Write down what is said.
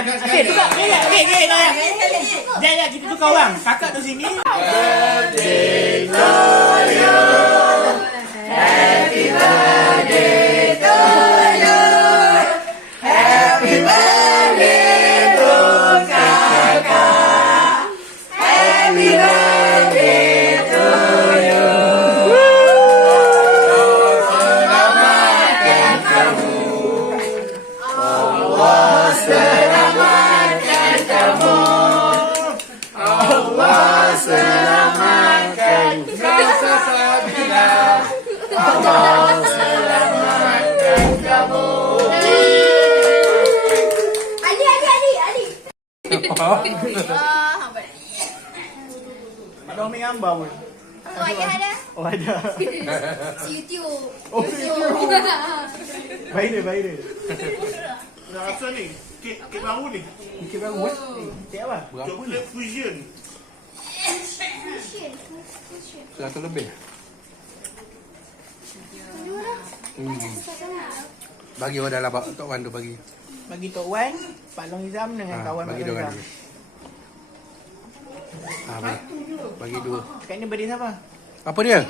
Asyik tukar. Dia kita tukar orang. Kakak tu sini. Birthday to you. Happy birthday to you. Happy birthday to kakak. Happy birthday to you. Selamatkan kamu. Allah selamatkan kamu. Allah selamatkan Salsabila. Allah selamatkan kamu. Ada ambil gambar pun. Oh, ayah ada. Oh ada. YouTube. Oh viral. Nak rasa ni? Kek baru ni. Kek baru eh? Kek apa? Chocolate fusion. Satu lebih. Bagi wadah lah Tok Wan tu bagi. Bagi Tok Wan, Pak Long Izam dengan kawan Pak bagi Long dua Izam. kali. Bagi dua. Kat ni beri siapa? Apa dia?